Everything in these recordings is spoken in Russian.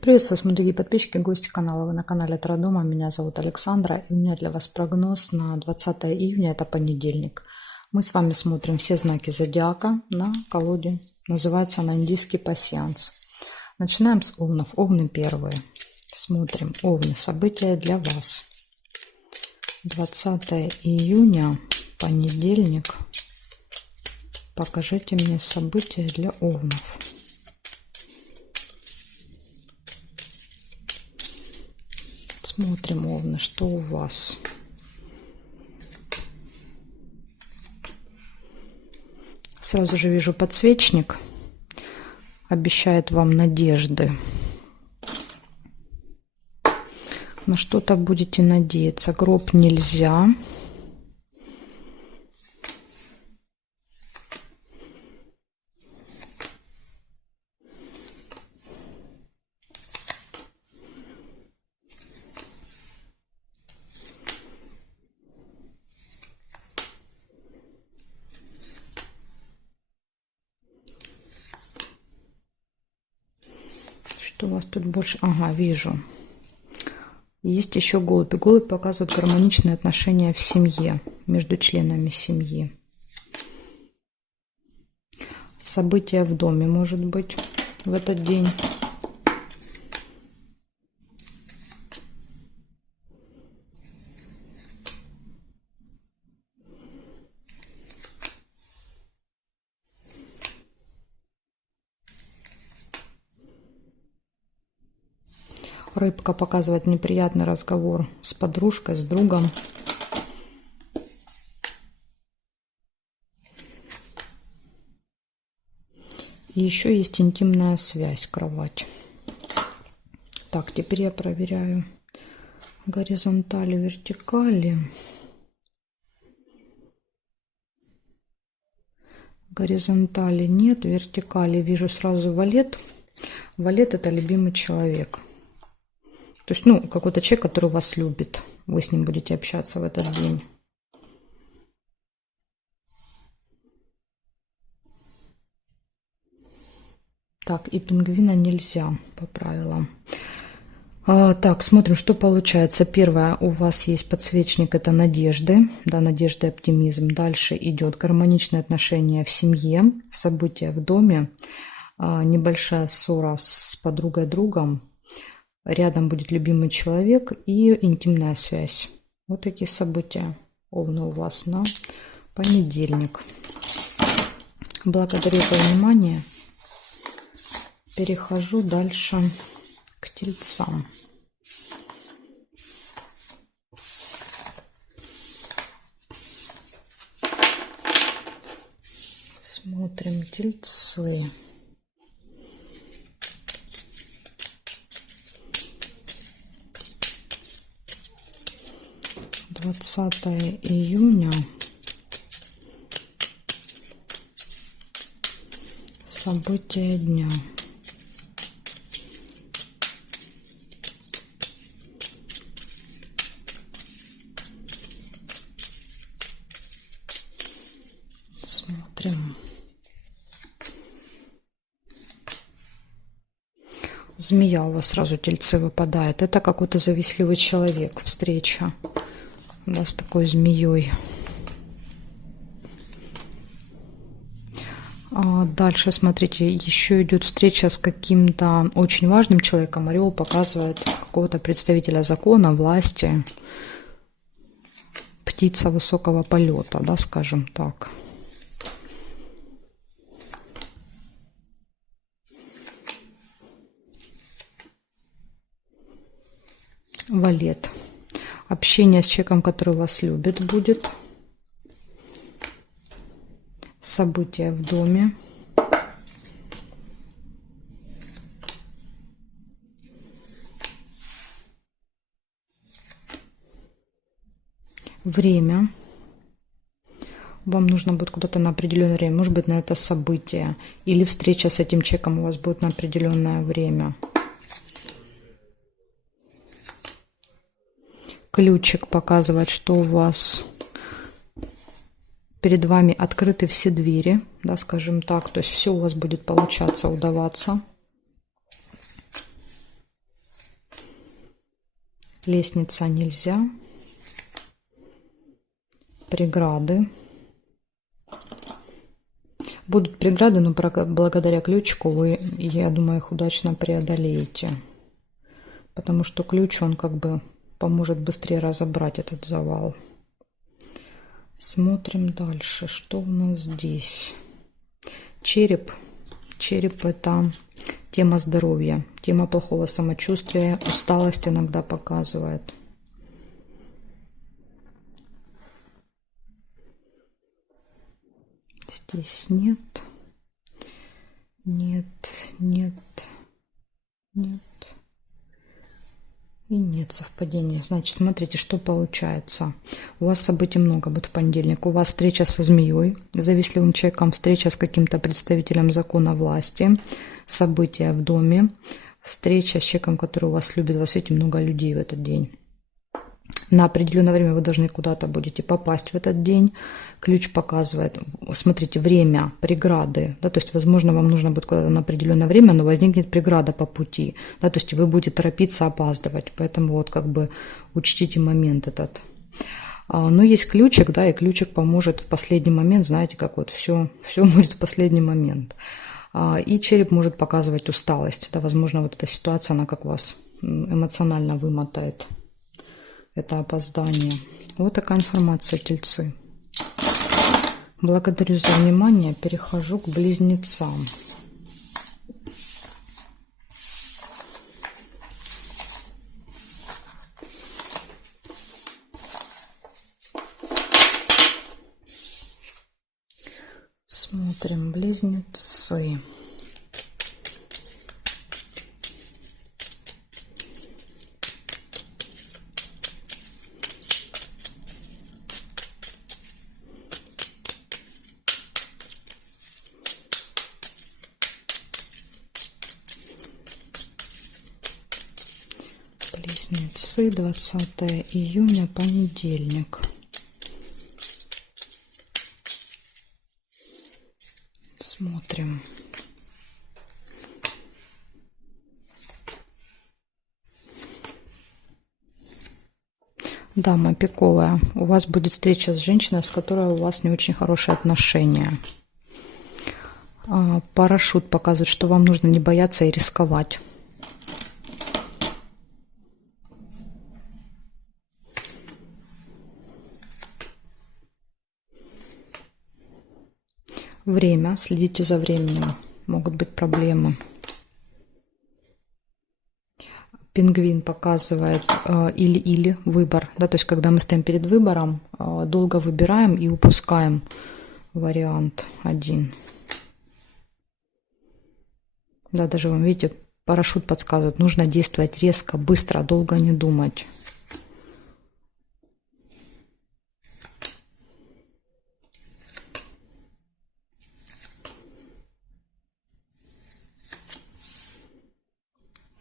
Приветствую вас, мои дорогие подписчики, гости канала. Вы на канале Таро Дома. Меня зовут Александра. И у меня для вас прогноз на 20 июня, это понедельник. Мы с вами смотрим все знаки зодиака на колоде. Называется она индийский пасьянс. Начинаем с овнов. Овны первые. Смотрим. Овны. События для вас. 20 июня, понедельник. Покажите мне события для овнов. Смотрим, овны, что у вас. Сразу же вижу подсвечник. Обещает вам надежды. На что-то будете надеяться. Гроб нельзя. Что у вас тут больше? Ага, вижу. Есть еще голубь. И голубь показывает гармоничные отношения в семье, между членами семьи. События в доме, может быть, в этот день. Рыбка показывает неприятный разговор с подружкой, с другом. И еще есть интимная связь, кровать. Так, теперь я проверяю горизонтали, вертикали. Горизонтали нет, вертикали вижу сразу валет. Валет — это любимый человек. То есть, какой-то человек, который вас любит. Вы с ним будете общаться в этот день. Так, и пингвина нельзя по правилам. Так, смотрим, что получается. Первое, у вас есть подсвечник, это надежды. Да, надежда и оптимизм. Дальше идет гармоничные отношения в семье, события в доме, небольшая ссора с подругой, другом. Рядом будет любимый человек и интимная связь. Вот такие события, овны, у вас на понедельник. Благодарю за внимание. Перехожу дальше к тельцам. Смотрим тельцы. Двадцатое июня. События дня. Смотрим. Змея у вас сразу, тельцы, выпадает. Это какой-то завистливый человек. Встреча, да, с такой змеей. Дальше, смотрите, еще идет встреча с каким-то очень важным человеком. Орел показывает какого-то представителя закона, власти. Птица высокого полета, да, скажем так. Валет. Общение с человеком, который вас любит, будет. События в доме. Время. Вам нужно будет куда-то на определенное время. Может быть, на это событие. Или встреча с этим человеком у вас будет на определенное время. Ключик показывает, что у вас перед вами открыты все двери, да, скажем так. То есть все у вас будет получаться, удаваться. Лестница нельзя. Преграды. Будут преграды, но благодаря ключику вы, я думаю, их удачно преодолеете. Потому что ключ, он как бы поможет быстрее разобрать этот завал. Смотрим дальше, что у нас здесь. Череп. Череп — это тема здоровья, тема плохого самочувствия, усталость иногда показывает. Здесь нет, нет, нет, нет и нет совпадения. Значит, смотрите, что получается. У вас событий много будет в понедельник. У вас встреча со змеей, завистливым человеком, встреча с каким-то представителем закона власти, события в доме, встреча с человеком, который вас любит. У вас, видите, много людей в этот день. На определенное время вы должны куда-то будете попасть в этот день. Ключ показывает, смотрите, время, преграды, да, то есть, возможно, вам нужно будет куда-то на определенное время, но возникнет преграда по пути, да, то есть вы будете торопиться, опаздывать, поэтому вот как бы учтите момент этот. Но есть ключик, да, и ключик поможет в последний момент, знаете, как вот все будет в последний момент. И череп может показывать усталость, да, возможно, вот эта ситуация, она как вас эмоционально вымотает. Это опоздание. Вот такая информация, тельцы. Благодарю за внимание. Перехожу к близнецам. Смотрим, близнецы. Близнецы, 20 июня, понедельник. Смотрим. Дама пиковая. У вас будет встреча с женщиной, с которой у вас не очень хорошие отношения. Парашют показывает, что вам нужно не бояться и рисковать. Время. Следите за временем. Могут быть проблемы. Пингвин показывает или-или выбор. Да, то есть, когда мы стоим перед выбором, долго выбираем и упускаем вариант один. Да, даже вам, видите, парашют подсказывает. Нужно действовать резко, быстро, долго не думать.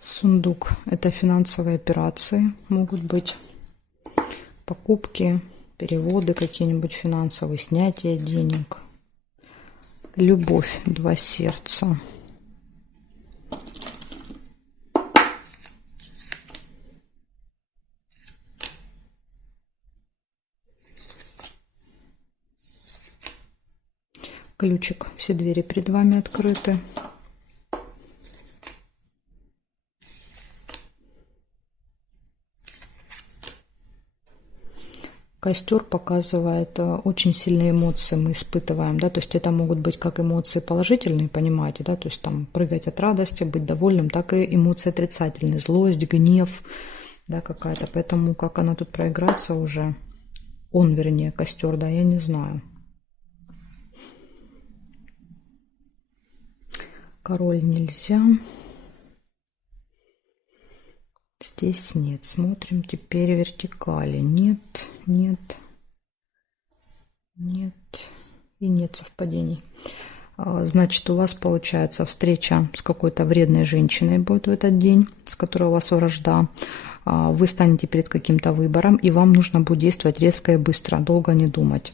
Сундук – это финансовые операции, могут быть покупки, переводы какие-нибудь финансовые, снятие денег. Любовь, 2 сердца. Ключик, все двери перед вами открыты. Костер показывает очень сильные эмоции мы испытываем, да, то есть это могут быть как эмоции положительные, понимаете, да, то есть там прыгать от радости, быть довольным, так и эмоции отрицательные, злость, гнев, да, какая-то, поэтому как она тут проиграется уже, он, вернее, костер, да, я не знаю. Король нельзя. Здесь нет. Смотрим теперь вертикали. Нет, нет, нет и нет совпадений. Значит, у вас получается встреча с какой-то вредной женщиной будет в этот день, с которой у вас вражда. Вы станете перед каким-то выбором, и вам нужно будет действовать резко и быстро, долго не думать.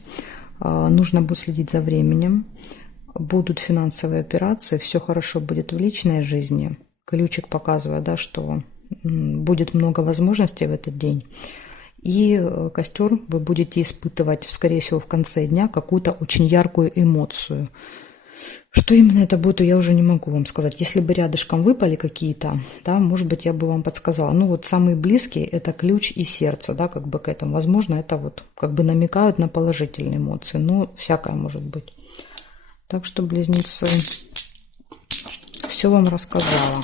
Нужно будет следить за временем. Будут финансовые операции, все хорошо будет в личной жизни. Ключик показывает, да, что будет много возможностей в этот день. И костер вы будете испытывать, скорее всего, в конце дня какую-то очень яркую эмоцию. Что именно это будет, я уже не могу вам сказать. Если бы рядышком выпали какие-то, да, может быть, я бы вам подсказала. Ну вот самые близкие — это ключ и сердце, да, как бы к этому. Возможно, это вот как бы намекают на положительные эмоции. Ну, всякое может быть. Так что, близнецы, все вам рассказала.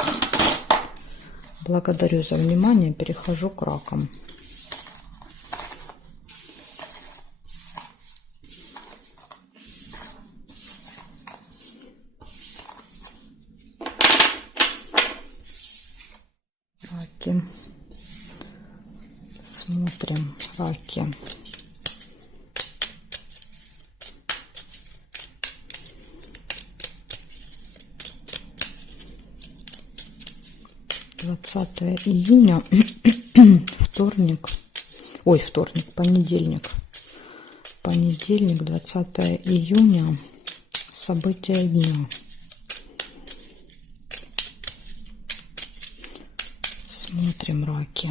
Благодарю за внимание. Перехожу к ракам. Раки. Смотрим, раки. июня, вторник. Ой, вторник, понедельник. Понедельник, 20 июня. События дня. Смотрим, раки.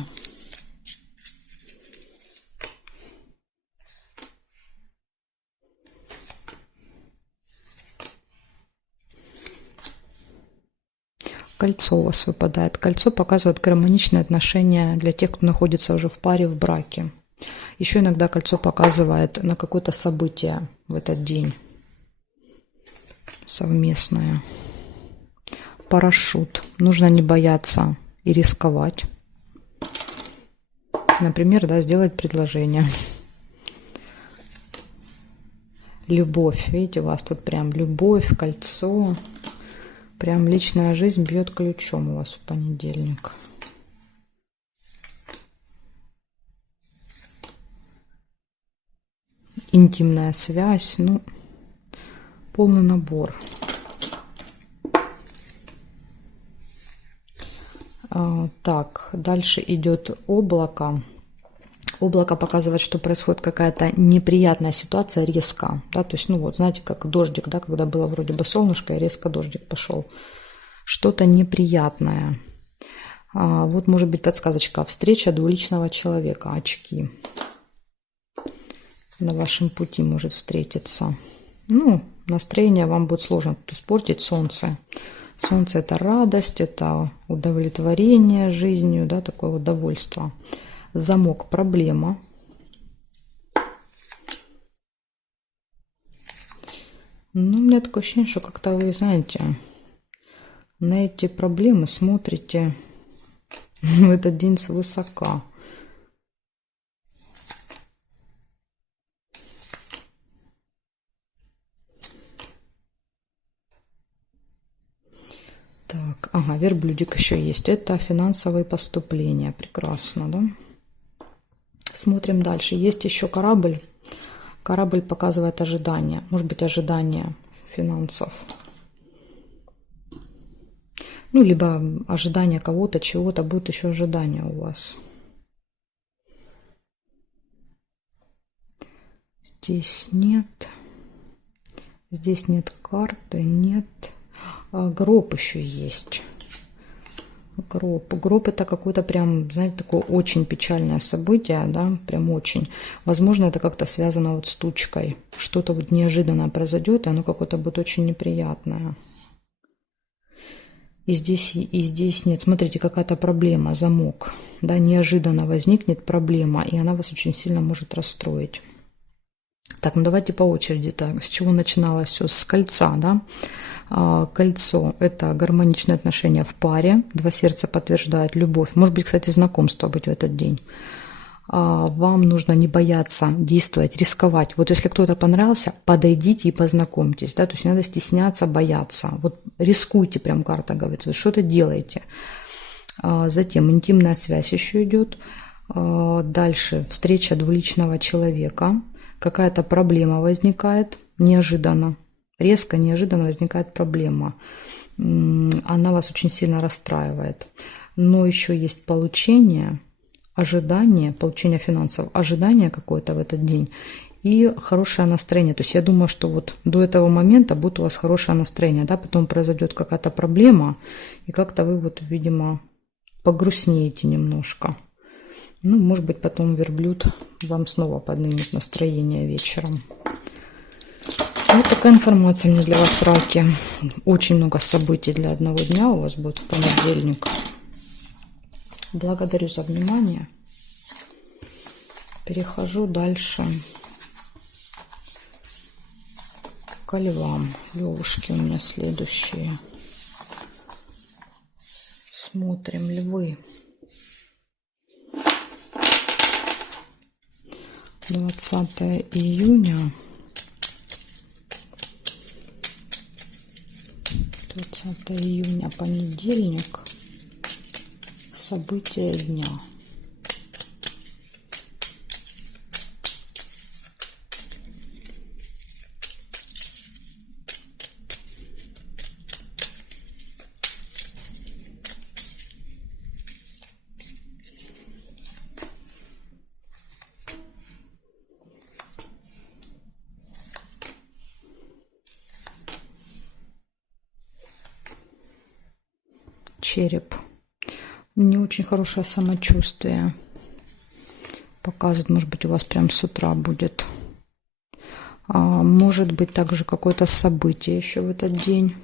Кольцо у вас выпадает. Кольцо показывает гармоничные отношения для тех, кто находится уже в паре, в браке. Еще иногда кольцо показывает на какое-то событие в этот день. Совместное. Парашют. Нужно не бояться и рисковать. Например, да, сделать предложение. Любовь. Видите, у вас тут прям любовь, кольцо. Прям личная жизнь бьет ключом у вас в понедельник. Интимная связь. Ну, полный набор. Так, дальше идет облако. Облако показывает, что происходит какая-то неприятная ситуация резко. Да? То есть, ну вот, знаете, как дождик, да, когда было вроде бы солнышко, и резко дождик пошел. Что-то неприятное. Вот может быть подсказочка. Встреча двуличного человека. Очки. На вашем пути может встретиться. Ну, настроение вам будет сложно испортить. Солнце. Солнце — это радость, это удовлетворение жизнью, да, такое удовольствие. Замок — проблема. Ну, у меня такое ощущение, что как-то вы, знаете, на эти проблемы смотрите в этот день свысока. Так, ага, верблюдик еще есть. Это финансовые поступления. Прекрасно, да? Смотрим дальше. Есть еще корабль. Корабль показывает ожидание. Может быть, ожидание финансов. Ну, либо ожидание кого-то, чего-то. Будет еще ожидание у вас. Здесь нет. Здесь нет карты, нет. Гроб еще есть. Гроб. Гроб — это какое-то прям, знаете, такое очень печальное событие, да, прям очень. Возможно, это как-то связано вот с тучкой. Что-то вот неожиданно произойдет, и оно какое-то будет очень неприятное. И здесь нет. Смотрите, какая-то проблема, замок. Да, неожиданно возникнет проблема, и она вас очень сильно может расстроить. Так, ну давайте по очереди. Так, с чего начиналось все? С кольца, да? Кольцо — это гармоничные отношения в паре. Два сердца подтверждают любовь. Может быть, кстати, знакомство быть в этот день. Вам нужно не бояться действовать, рисковать. Вот если кто-то понравился, подойдите и познакомьтесь. Да? То есть не надо стесняться, бояться. Вот рискуйте, прям карта говорит. Вы что-то делаете. Затем интимная связь еще идет. Дальше встреча двуличного человека. Какая-то проблема возникает неожиданно. Резко, неожиданно возникает проблема. Она вас очень сильно расстраивает. Но еще есть получение, ожидание, получение финансов, ожидание какое-то в этот день и хорошее настроение. То есть я думаю, что вот до этого момента будет у вас хорошее настроение, да, потом произойдет какая-то проблема, и как-то вы вот, видимо, погрустнеете немножко. Ну, может быть, потом верблюд вам снова поднимет настроение вечером. Вот такая информация у меня для вас, раки. Очень много событий для одного дня у вас будет в понедельник. Благодарю за внимание. Перехожу дальше к львам. Львушки у меня следующие. Смотрим, львы. 20 июня. 20 июня, понедельник. События дня. Череп. Не очень хорошее самочувствие. Показывает, может быть, у вас прям с утра будет. Может быть, также какое-то событие еще в этот день.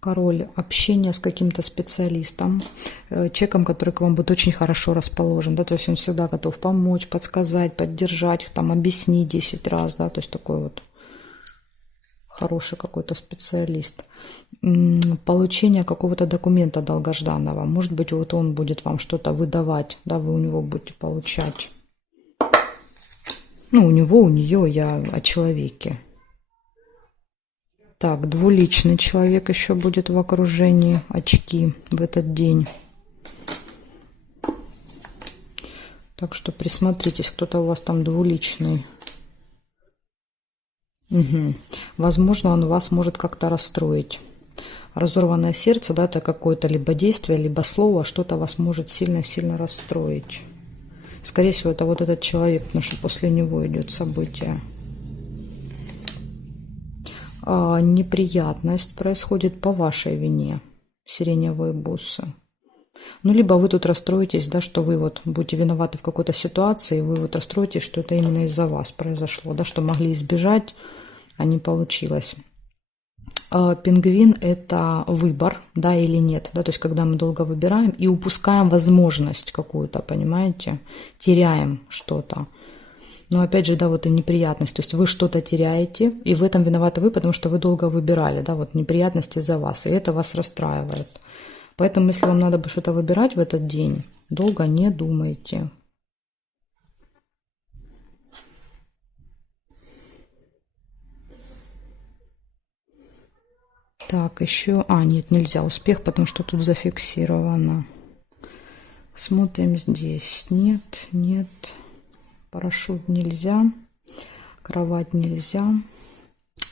Король. Общение с каким-то специалистом, человеком, который к вам будет очень хорошо расположен, да, то есть он всегда готов помочь, подсказать, поддержать, там, объяснить 10 раз, да, то есть такой вот хороший какой-то специалист. Получение какого-то документа долгожданного, может быть, вот он будет вам что-то выдавать, да, вы у него будете получать. Ну, у него, у нее, я о человеке. Так, двуличный человек еще будет в окружении, очки в этот день. Так что присмотритесь, кто-то у вас там двуличный. Угу. Возможно, он вас может как-то расстроить. Разорванное сердце, да, это какое-то либо действие, либо слово, что-то вас может сильно-сильно расстроить. Скорее всего, это вот этот человек, потому что после него идет событие. Неприятность происходит по вашей вине, сиреневые бусы. Ну, либо вы тут расстроитесь, да, что вы вот будете виноваты в какой-то ситуации, вы вот расстроитесь, что это именно из-за вас произошло, да, что могли избежать, а не получилось. Пингвин – это выбор, да или нет, да, то есть когда мы долго выбираем и упускаем возможность какую-то, понимаете, теряем что-то. Но опять же, да, вот и неприятность, то есть вы что-то теряете, и в этом виноваты вы, потому что вы долго выбирали, да, вот неприятности из-за вас, и это вас расстраивает. Поэтому, если вам надо бы что-то выбирать в этот день, долго не думайте. Так, еще... нет, нельзя успех, потому что тут зафиксировано. Смотрим здесь. Нет, нет. Парашют нельзя. Кровать нельзя.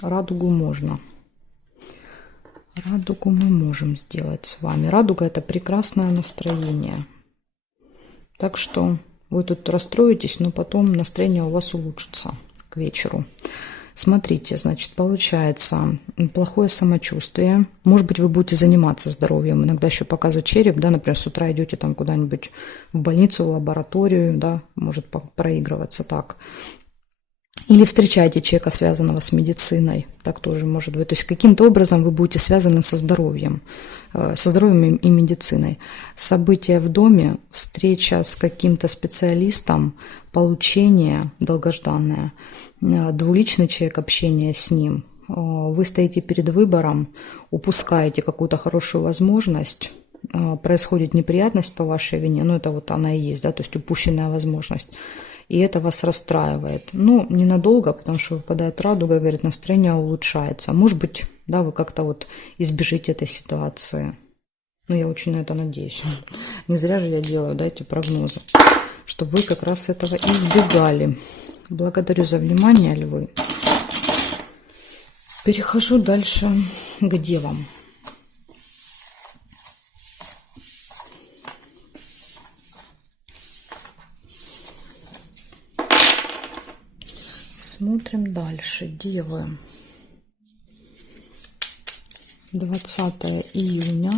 Радугу можно. Радугу мы можем сделать с вами. Радуга – это прекрасное настроение. Так что вы тут расстроитесь, но потом настроение у вас улучшится к вечеру. Смотрите, значит, получается плохое самочувствие. Может быть, вы будете заниматься здоровьем. Иногда еще показывать череп, да, например, с утра идете там куда-нибудь в больницу, в лабораторию, да, может проигрываться так. Или встречаете человека, связанного с медициной, так тоже может быть. То есть каким-то образом вы будете связаны со здоровьем и медициной. События в доме, встреча с каким-то специалистом, получение долгожданное, двуличный человек, общение с ним. Вы стоите перед выбором, упускаете какую-то хорошую возможность, происходит неприятность по вашей вине, ну это вот она и есть, да, то есть упущенная возможность. И это вас расстраивает. Ну, ненадолго, потому что выпадает радуга, говорит, настроение улучшается. Может быть, да, вы как-то вот избежите этой ситуации. Ну, я очень на это надеюсь. Не зря же я делаю, да, эти прогнозы. Чтобы вы как раз этого избегали. Благодарю за внимание, львы. Перехожу дальше к девам. Смотрим дальше. Девы. 20 июня.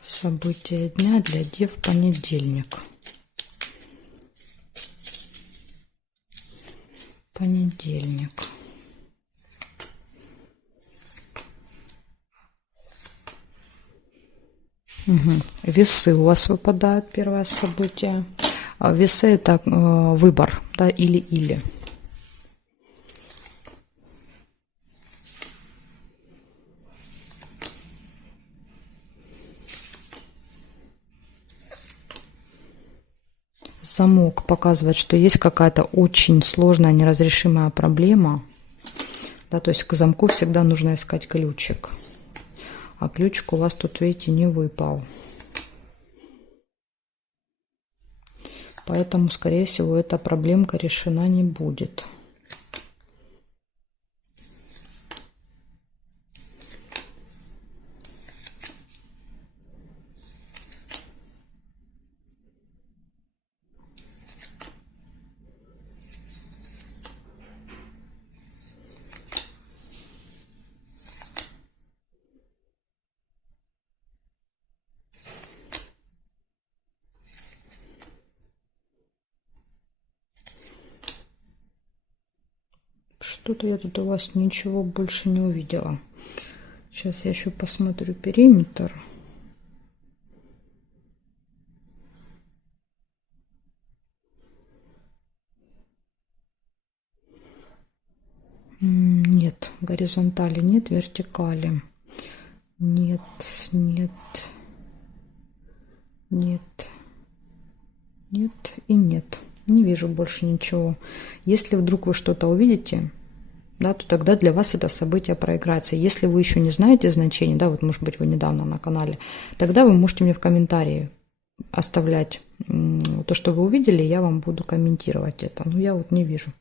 События дня для дев понедельник. Понедельник. Весы у вас выпадают, первое событие. Весы это выбор, да, или-или. Замок показывает, что есть какая-то очень сложная неразрешимая проблема. Да, то есть к замку всегда нужно искать ключик. А ключик у вас тут, видите, не выпал. Поэтому, скорее всего, эта проблемка решена не будет. Что-то я тут у вас ничего больше не увидела. Сейчас я еще посмотрю периметр. Нет, горизонтали нет, вертикали. Нет, нет, нет, нет и нет. Не вижу больше ничего. Если вдруг вы что-то увидите, да, то тогда для вас это событие проиграется. Если вы еще не знаете значения, да, вот может быть вы недавно на канале, тогда вы можете мне в комментарии оставлять то, что вы увидели, я вам буду комментировать это. Но я вот не вижу.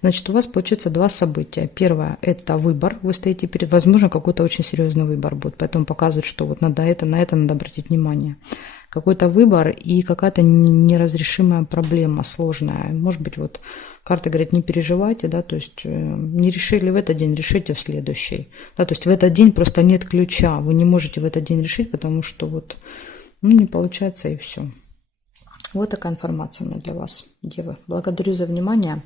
Значит, у вас получится два события. Первое – это выбор. Вы стоите перед, возможно, какой-то очень серьезный выбор будет. Поэтому показывает, что вот надо это, на это надо обратить внимание. Какой-то выбор и какая-то неразрешимая проблема сложная. Может быть, вот карта говорит, не переживайте, да, то есть не решили в этот день, решите в следующий. Да, то есть в этот день просто нет ключа. Вы не можете в этот день решить, потому что вот не получается и все. Вот такая информация у меня для вас, девы. Благодарю за внимание.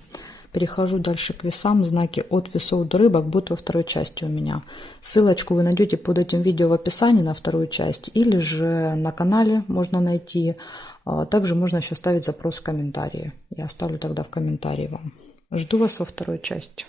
Перехожу дальше к весам. Знаки от весов до рыбок будут во второй части у меня. Ссылочку вы найдете под этим видео в описании на вторую часть. Или же на канале можно найти. Также можно еще ставить запрос в комментарии. Я оставлю тогда в комментарии вам. Жду вас во второй части.